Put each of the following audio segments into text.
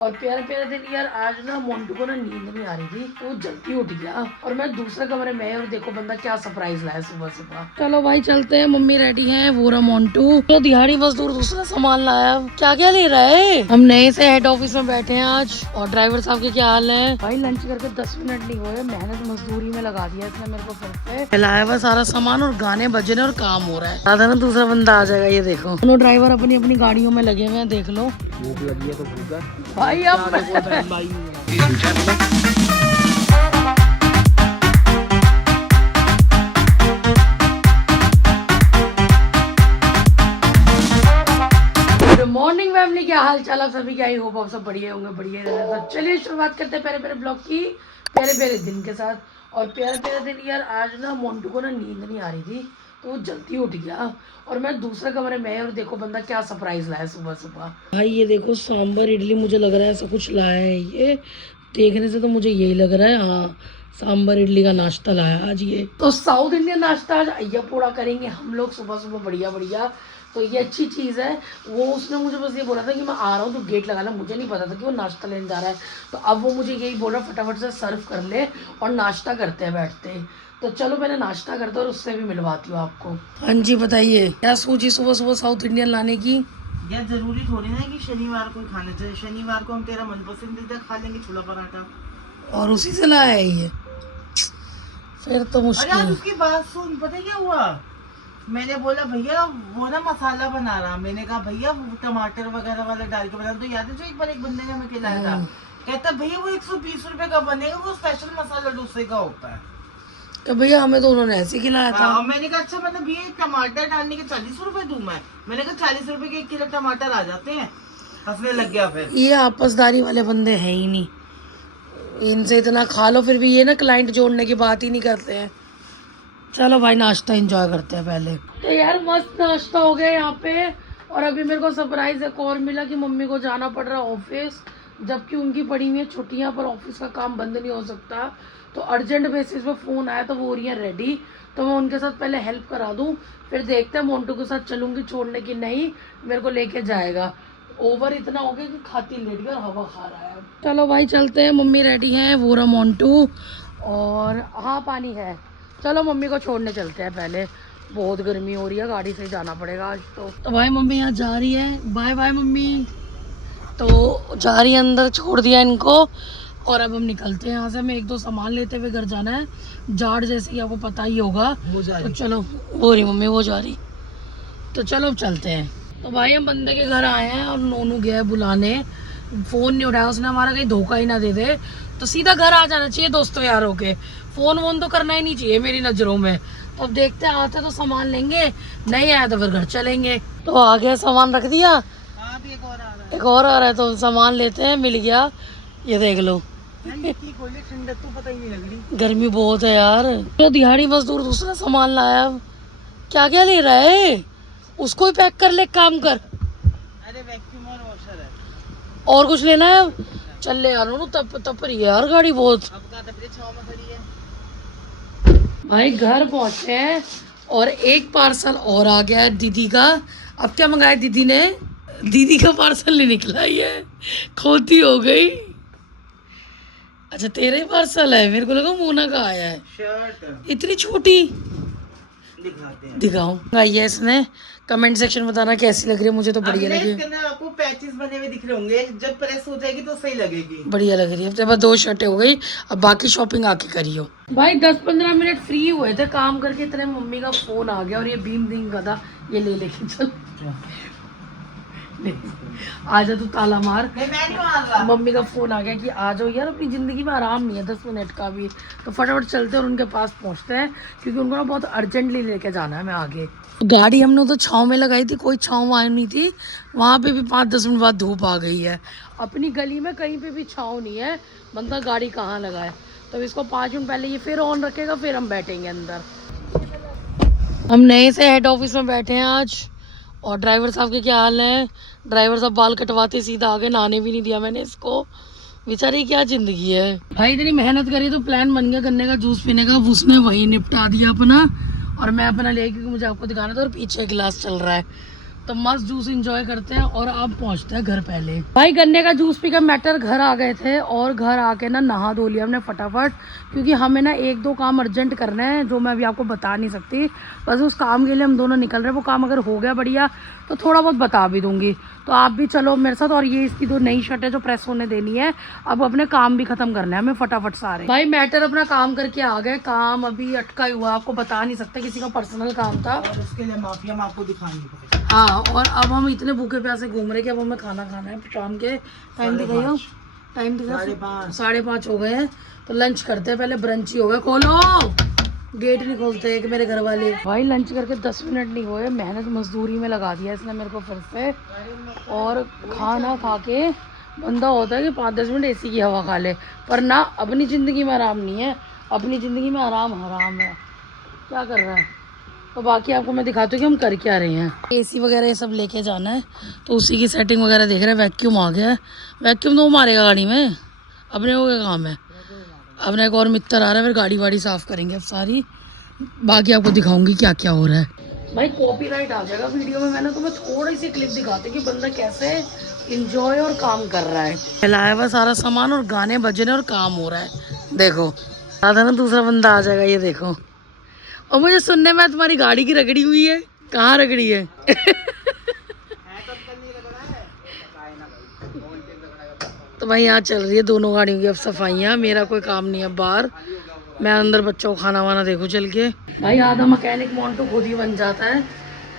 और प्यारे प्यारे दिन यार, आज ना मोन्टू को ना नींद नहीं आ रही थी तो वो जल्दी उठ गया और मैं दूसरे कमरे में और देखो बंदा क्या सरप्राइज लाया सुबह सुबह। चलो भाई चलते हैं, मम्मी रेडी है, वो रहा मोन्टू तो दिहाड़ी मजदूर दूसरा सामान लाया। क्या क्या ले रहा है? हम नए से हेड ऑफिस में बैठे हैं आज। और ड्राइवर साहब के क्या हाल है? भाई लंच करके 10 मिनट नहीं हुए, मेहनत मजदूरी में लगा दिया इसने मेरे को फिर से। लाया हुआ सारा सामान और गाने बजने और काम हो रहा है। दादा ना दूसरा बंदा आ जाएगा। ये देखो दोनों ड्राइवर अपनी अपनी गाड़ियों में लगे हुए हैं, देख लो। भूख लगी है तो भूख भाई अब मॉर्निंग फैमिली, क्या हाल चाल आप सभी? क्या ही होप आप सब बढ़िया होंगे, बढ़िया रहना। तो चलिए शुरुआत करते हैं प्यारे प्यारे ब्लॉग की प्यारे प्यारे दिन के साथ। और प्यारे प्यारे दिन यार, आज ना मोन्टू को ना नींद नहीं आ रही थी तो वो जल्दी उठ गया और मैं दूसरे कमरे में और देखो बंदा क्या सरप्राइज लाया सुबह सुबह। भाई ये देखो सांभर इडली, मुझे लग रहा है ऐसा कुछ लाया है। ये देखने से तो मुझे यही लग रहा है, हाँ सांभर इडली का नाश्ता लाया आज ये। तो साउथ इंडियन नाश्ता आज अय्या पोड़ा करेंगे हम लोग सुबह सुबह, बढ़िया बढ़िया। तो ये अच्छी चीज़ है। वो उसने मुझे बस ये बोला था कि मैं आ रहा हूँ तो गेट लगा ला, मुझे नहीं पता था कि वो नाश्ता लेने जा रहा है। तो अब वो मुझे यही बोल रहा फटाफट से सर्व कर ले और नाश्ता करते हैं बैठते। तो चलो मैंने नाश्ता करता और उससे भी मिलवाती हूँ आपको। हाँ जी बताइए, क्या सोची सुबह सुबह साउथ इंडियन लाने की? यार जरूरी थोड़ी ना कि शनिवार को खाना चाहिए। शनिवार को हम तेरा मनपसंदीदा खा लेंगे छोला पराठा, और उसी से लाया है ये, फिर तो मुश्किल। अरे उसकी बात सुन, पता है क्या हुआ? मैंने बोला भैया वो ना मसाला बना रहा। मैंने कहा भैया वो टमाटर वगैरह वाला डाल के बना। तो याद है जो एक बार एक बंदे ने हमें खिलाया था, कहता भैया वो 120 रुपए का बनेगा, वो स्पेशल मसाला डोसे का होता है। तो भैया हमें तो उन्होंने ऐसे खिलाया था। मैंने कहा अच्छा मतलब भैया टमाटर डालने के 40 रुपए दूं मैं? मैंने कहा 40 रुपए के 1 किलो टमाटर आ जाते हैं। हंसने लग गया फिर। ये आपसदारी वाले बंदे हैं ही नहीं, इनसे इतना खा लो फिर भी ये ना क्लाइंट जोड़ने की बात ही नहीं करते हैं। चलो भाई नाश्ता एंजॉय करते हैं पहले। तो यार मस्त नाश्ता हो गया यहाँ पे। और अभी मेरे को सरप्राइज एक और मिला कि मम्मी को जाना पड़ रहा ऑफिस, जबकि उनकी पड़ी हुई है छुट्टियाँ, पर ऑफिस का काम बंद नहीं हो सकता। तो अर्जेंट बेसिस पे फ़ोन आया तो वो हो रही है रेडी। तो मैं उनके साथ पहले हेल्प करा दूँ, फिर देखते हैं मोन्टू के साथ चलूँगी छोड़ने की, नहीं मेरे को लेके जाएगा। ओवर इतना हो गया कि खाती लेट गया और हवा खा रहा है। चलो भाई चलते हैं, मम्मी रेडी हैं, वो रहा मोन्टू और हाँ पानी है। चलो मम्मी को छोड़ने चलते हैं पहले, बहुत गर्मी हो रही है, गाड़ी से जाना पड़ेगा आज तो भाई मम्मी यहाँ जा रही है, बाय बाय मम्मी। तो जा रही है अंदर, छोड़ दिया इनको और अब हम निकलते हैं यहाँ से। हमें 1-2 सामान लेते हुए घर जाना है, जाड़ जैसे कि आपको पता ही होगा। तो चलो वो रही मम्मी, वो जा रही। तो चलो अब चलते हैं। तो भाई हम बंदे के घर आए हैं और नोनू गया है बुलाने, फ़ोन नहीं उठाया उसने हमारा, कहीं धोखा ही ना दे दे। तो सीधा घर आ जाना चाहिए दोस्तों यारों के, फ़ोन वोन तो करना ही नहीं चाहिए मेरी नज़रों में। तो अब देखते हैं, आते तो सामान लेंगे, नहीं आया तो फिर घर चलेंगे। तो आ गया, सामान रख दिया, एक और आ रहा है तो सामान लेते हैं। मिल गया, ये देख लो। ठंडक तो पता ही नहीं लग रही, गर्मी बहुत है यार। तो दिहाड़ी मजदूर दूसरा सामान लाया, क्या क्या ले रहा है? उसको ही पैक कर ले, काम कर। अरे वैक्यूम और वॉशर है, और कुछ लेना है? चल ले यार, तप रही है यार गाड़ी बहुत। अब कहाँ तक छाव में खड़ी है। भाई घर पहुंचे हैं और एक पार्सल और आ गया है दीदी का। अब क्या मंगाया दीदी ने? दीदी का पार्सल नहीं निकला, ये खोती हो गई। अच्छा तेरा ही पार्सल है, मेरे को लगा मोना का आया है। शर्ट इतनी छोटी दिखाते हैं, दिखाऊं? आइए इसने कमेंट सेक्शन बताना कैसी लग रही है, मुझे तो बढ़िया लगी। इसके अंदर आपको पैचेस बने हुए दिख रहे होंगे, जब प्रेस हो जाएगी तो सही लगेगी। बढ़िया लग रही है। अब 2 शर्टें हो गई, अब बाकी शॉपिंग आके करियो। भाई 10-15 मिनट फ्री हुए थे काम करके, इतने मम्मी का फोन आ गया और ये भीम दिंग का था, ये ले लेके चल आजा तू ताला मार। मम्मी का फोन आ गया कि आ जाओ यार, अपनी ज़िंदगी में आराम नहीं है 10 मिनट का भी। तो फटाफट चलते हैं और उनके पास पहुंचते हैं, क्योंकि उनको ना बहुत अर्जेंटली लेके जाना है मैं आगे। गाड़ी हमने तो छाँव में लगाई थी, कोई छाँव वहाँ नहीं थी, वहाँ पे भी 5-10 मिनट बाद धूप आ गई है। अपनी गली में कहीं पे भी छाँव नहीं है, बंदा गाड़ी कहाँ लगाए। तो इसको 5 मिनट पहले ये फिर ऑन रखेगा, फिर हम बैठेंगे अंदर। हम नए से हेड ऑफिस में बैठे हैं आज। और ड्राइवर साहब के क्या हाल है? ड्राइवर साहब बाल कटवाते सीधा आगे, नहाने भी नहीं दिया मैंने इसको, बेचारी क्या जिंदगी है भाई। इतनी मेहनत करी तो प्लान बन गया गन्ने का जूस पीने का, उसने वही निपटा दिया अपना और मैं अपना ले, क्योंकि मुझे आपको दिखाना था। और पीछे गिलास चल रहा है तो मस्त जूस एंजॉय करते हैं और अब पहुंचते हैं घर पहले। भाई गन्ने का जूस पी कर मैटर घर आ गए थे और घर आके ना नहा धो लिया हमने फटाफट, क्योंकि हमें ना 1-2 काम अर्जेंट करने हैं जो मैं अभी आपको बता नहीं सकती। बस उस काम के लिए हम दोनों निकल रहे हैं। वो काम अगर हो गया बढ़िया तो थोड़ा बहुत बता भी दूंगी, तो आप भी चलो मेरे साथ। और ये इसकी 2 नई शर्ट है जो प्रेस होने देनी है। अब अपने काम भी खत्म करना है हमें फटाफट सारे। भाई मैटर अपना काम करके आ गए, काम अभी अटका ही हुआ, आपको बता नहीं सकते, किसी का पर्सनल काम था और उसके लिए माफिया में आपको दिखानी पड़ेगी। हाँ, और अब हम इतने भूखे प्यासे घूम रहे कि अब हमें खाना खाना है शाम के टाइम। दिखाइयो टाइम, 5:30 हो गए हैं। तो लंच करते हैं, पहले ब्रंच ही हो गया। खोलो, गेट नहीं खोलते एक मेरे घर वाले। भाई लंच करके 10 मिनट नहीं हुए, मेहनत मजदूरी में लगा दिया इसने मेरे को फिर से। और खाना खा के बंदा होता है कि 5-10 मिनट एसी की हवा खा ले, पर ना, अपनी ज़िंदगी में आराम नहीं है, अपनी ज़िंदगी में आराम हराम है। क्या कर रहा है? तो बाकी आपको मैं दिखाती हूँ कि हम कर क्या रहे हैं। एसी वगैरह ये सब लेके जाना है, तो उसी की सेटिंग वगैरह देख रहे हैं। वैक्यूम आ गया है, वैक्यूम तो वो मारेगा गाड़ी में, अपने वो क्या काम है। अपना एक और मित्र आ रहा है, फिर गाड़ी वाड़ी साफ़ करेंगे अब सारी। बाकी आपको दिखाऊंगी क्या क्या हो रहा है। भाई कॉपीराइट आ जाएगा वीडियो में, मैंने तुम्हें थोड़ी सी क्लिप दिखाते कि बंदा कैसे इंजॉय और काम कर रहा है। फैलाया हुआ सारा सामान और गाने बज रहे और काम हो रहा है। देखो आधा ना दूसरा बंदा आ जाएगा, ये देखो। और मुझे सुनने में तुम्हारी गाड़ी की रगड़ी हुई है, कहाँ रगड़ी है? तो भाई यहाँ चल रही है दोनों गाड़ियों की अब सफाइयाँ। मेरा कोई काम नहीं है बाहर, मैं अंदर बच्चों को खाना वाना देखो चल के। भाई आधा मैकेनिक मोंटू खुद ही बन जाता है,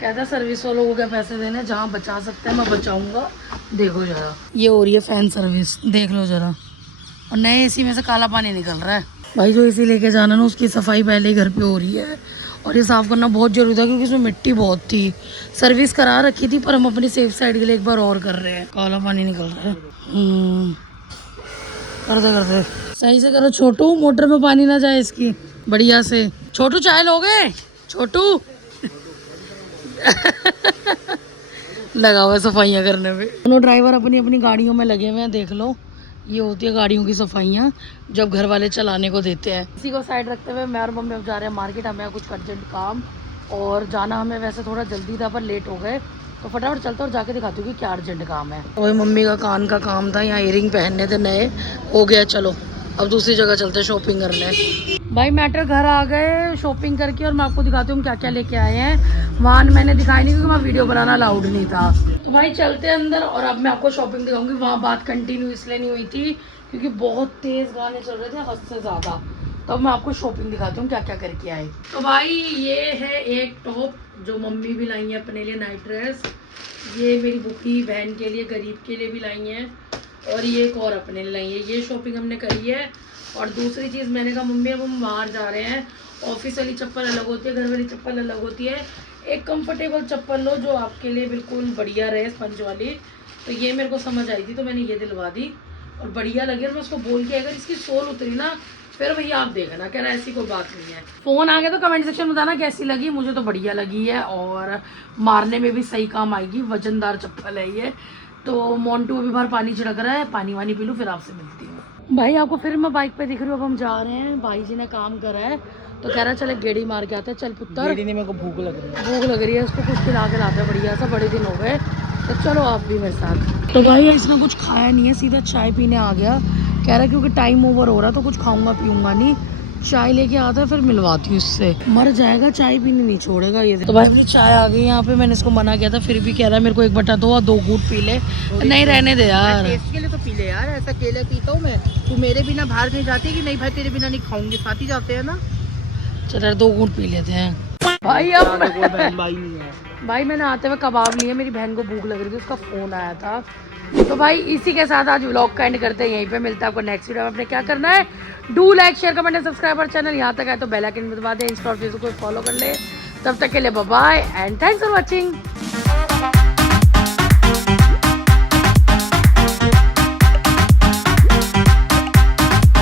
कहता है सर्विस वालों को क्या पैसे देने, जहाँ बचा सकते हैं मैं बचाऊंगा। देखो जरा, ये हो रही है फैन सर्विस, देख लो जरा। और नए एसी में से काला पानी निकल रहा है। भाई जो एसी लेके जाना ना, उसकी सफाई पहले ही घर पे हो रही है और ये साफ़ करना बहुत ज़रूरी था, क्योंकि इसमें मिट्टी बहुत थी। सर्विस करा रखी थी, पर हम अपनी सेफ साइड के लिए एक बार और कर रहे हैं। काला पानी निकल रहा है। करते सही से करो छोटू, मोटर में पानी ना जाए इसकी, बढ़िया से। छोटू चाय लोगे? छोटू लगा हुआ है सफाइयाँ करने में। दोनों ड्राइवर अपनी अपनी गाड़ियों में लगे हुए हैं, देख लो। ये होती है गाड़ियों की सफाइयाँ जब घर वाले चलाने को देते हैं। इसी को साइड रखते हुए मैं और मम्मी अब जा रहे हैं मार्केट। हमें कुछ अर्जेंट काम और जाना, हमें वैसे थोड़ा जल्दी था पर लेट हो गए, तो फटाफट चलते और जाके दिखाती हूँ कि क्या अर्जेंट काम है। तो वही मम्मी का कान का काम था, यहाँ इयरिंग पहनने थे नए, हो गया। चलो अब दूसरी जगह चलते हैं शॉपिंग करने। भाई मैटर घर आ गए शॉपिंग करके, और मैं आपको दिखाती हूँ क्या क्या लेके आए हैं। वहाँ मैंने दिखाई नहीं क्योंकि वहाँ वीडियो बनाना अलाउड नहीं था। तो भाई चलते हैं अंदर और अब मैं आपको शॉपिंग दिखाऊंगी। वहाँ बात कंटिन्यू इसलिए नहीं हुई थी क्योंकि बहुत तेज़ गाने चल रहे थे, हद से ज़्यादा। तो मैं आपको शॉपिंग दिखाती हूँ क्या क्या करके आए। तो भाई ये है एक टॉप जो मम्मी भी लाई है अपने लिए, नाइट ड्रेस। ये मेरी बुकी बहन के लिए, गरीब के लिए भी लाई हैं, और ये एक और अपने लिए लाई है। ये शॉपिंग हमने करी है। और दूसरी चीज़ मैंने कहा मम्मी अब हम बाहर जा रहे हैं, ऑफिस वाली चप्पल अलग होती है, घर वाली चप्पल अलग होती है। एक कंफर्टेबल चप्पल लो जो आपके लिए बिल्कुल बढ़िया रहे, स्पंज वाली। तो ये मेरे को समझ आई थी तो मैंने ये दिलवा दी और बढ़िया लगी। और मैं उसको बोल के, अगर इसकी सोल उतरी ना फिर भैया आप देखना, कह रहा ऐसी कोई बात नहीं है। फ़ोन आ गया तो कमेंट सेक्शन में बताना कैसी लगी। मुझे तो बढ़िया लगी है और मारने में भी सही काम आएगी, वजनदार चप्पल है ये। तो मोंटू अभी बाहर पानी छिड़क रहा है, पानी वानी पी लूँ फिर आपसे मिलती हूँ। भाई आपको फिर मैं बाइक पे दिख रही हूँ। अब हम जा रहे हैं, भाई जी ने काम करा है तो कह रहा है चले गेड़ी मार के आते हैं। चल पुत्र, गेड़ी नहीं, मेरे को भूख लग रही है। भूख लग रही है, उसको कुछ खिला के लाते हैं बढ़िया सा, बड़े दिन हो गए। तो चलो आप भी मेरे साथ। तो भाई इसने कुछ खाया नहीं है, सीधा चाय पीने आ गया। कह रहा है क्योंकि टाइम ओवर हो रहा है तो कुछ खाऊंगा पीऊंगा नहीं, चाय लेके आता है फिर मिलवाती हूँ इससे। मर जाएगा, चाय पीनी नहीं छोड़ेगा ये। तो भाई अपनी चाय आ गई यहाँ पे, मैंने इसको मना किया था फिर भी कह रहा है मेरे को 1/2 2 घूंट पी ले। नहीं रहने दे यार, टेस्ट के लिए तो पी ले यार, ऐसा केले पीता हूँ मैं। तू मेरे बिना बाहर नहीं जाती कि नहीं भाई, तेरे बिना नहीं खाऊंगी, साथ ही जाते हैं ना। चल यार 2 घूंट पी लेते हैं भाई। अब भाई नहीं है भाई मैंने आते हुए कबाब लिए, मेरी बहन को भूख लग रही थी, उसका फ़ोन आया था। तो भाई इसी के साथ आज व्लॉग का एंड करते हैं, यहीं पे मिलता है आपको नेक्स्ट वीडियो में। आपने क्या करना है, do like share comment and subscribe और चैनल यहाँ तक है तो बेल आइकन में दबा दें, इंस्टा और फेसबुक को फॉलो कर ले। तब तक के लिए bye bye and thanks for watching.